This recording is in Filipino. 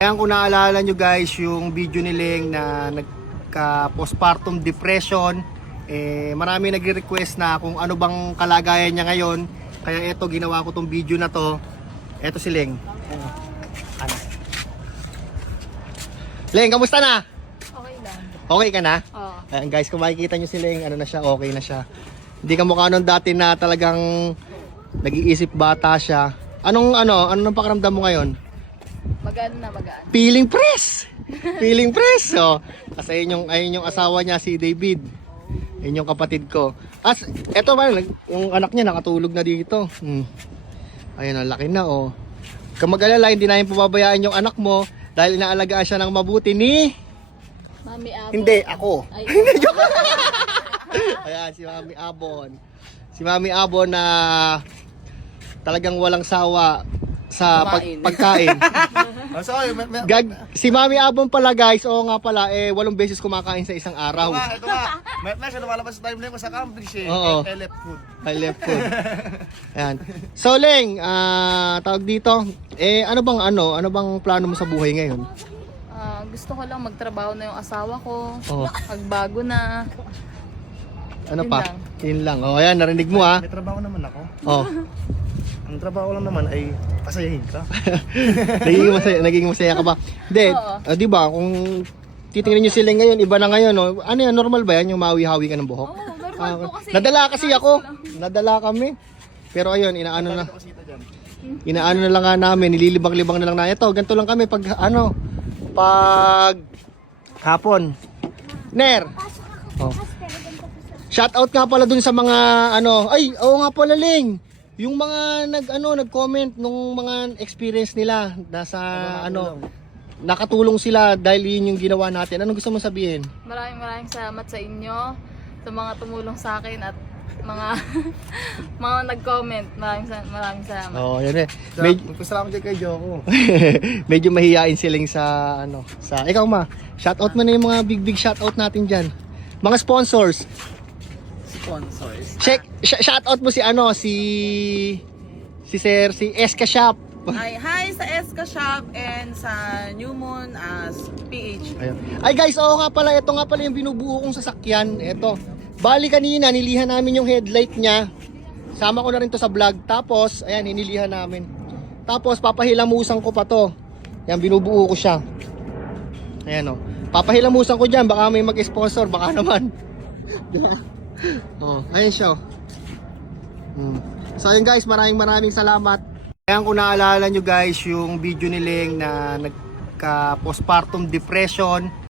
Kaya kung naalala nyo guys yung video ni Leng na nagka-postpartum depression, marami nagre-request na kung ano bang kalagayan niya ngayon. Kaya eto, ginawa ko tong video na to. Eto si Leng. Ano? Leng, kamusta na? Okay lang. Okay ka na? Oo. Ayan guys, kung makikita nyo si Leng, ano na siya, okay na siya. Hindi ka mukha nun dati na talagang nag-iisip bata siya. Anong pakiramdam mo ngayon? Magaan na, magaan. Feeling press! Feeling press! So, kasi ayun yung asawa niya, si David. Yun yung kapatid ko. Eto ba, yung anak niya nakatulog na dito. Ayun, laki na oh. Kung mag-alala, hindi namin pababayaan yung anak mo dahil inaalagaan siya ng mabuti ni... Mami Abo. Hindi, ako. Ay, Ayan, si Mami Abon. Si Mami Abon na talagang walang sawa sa pagkain. Si Mami Abon pala guys, oo nga pala, 8 beses kumakain sa isang araw. Ito nga. May siya lumalabas sa time na yun sa Cambridge eh. Oo. Left food. I left food. Ayan. So Leng, tawag dito, ano bang plano mo sa buhay ngayon? gusto ko lang magtrabaho na yung asawa ko. Oo. Magbago na. Ano Yun pa? lang. Yun lang. Oh, ayan, narinig mo ha. May trabaho naman ako. Oh. Ang trabaho lang naman ay pasayahin ka. Naging masaya ka ba? Hindi, Oo. di ba, kung titingnan niyo sila ngayon, iba na ngayon, no? Ano yan, normal ba yan, yung mawi-hawi ka ng buhok? Oo, normal po kasi. Nadala kasi ako. Nadala kami. Pero ayun, inaano na lang nga namin, nililibang-libang na lang na. Ito, ganito lang kami pag hapon. Ner. Oh. Shout out nga pala dun sa mga oo nga pala Leng. Yung mga nag-comment nung mga experience nila nasa nakatulong sila dahil yun yung ginawa natin. Anong gusto mo sabihin? Maraming salamat sa inyo, sa mga tumulong sa akin at mga mga nag-comment. Maraming salamat. Oh, yan eh. Magpasalamat din kay Joko. Medyo mahihain silang sa ikaw shout out mo na yung mga big shout out natin diyan. Mga sponsors. Shout out mo si Sir Eska Shop. Hi sa Eska Shop and sa New Moon as PH. Ayun. Ay guys, oo nga pala, ito nga pala yung binubuo kong sasakyan. Ito. Bali kanina nilihan namin yung headlight niya. Sama ko na rin to sa vlog. Tapos, ayan, hinilihan namin. Tapos papahilamusan ko pa to. Yan, binubuo ko siya. Ayan o. Papahilamusan ko dyan, baka may mag-sponsor, baka naman. Oh, ayan siya. So ayun guys, maraming salamat. Ayan, kung naalala nyo guys yung video ni Leng na nagka-postpartum depression,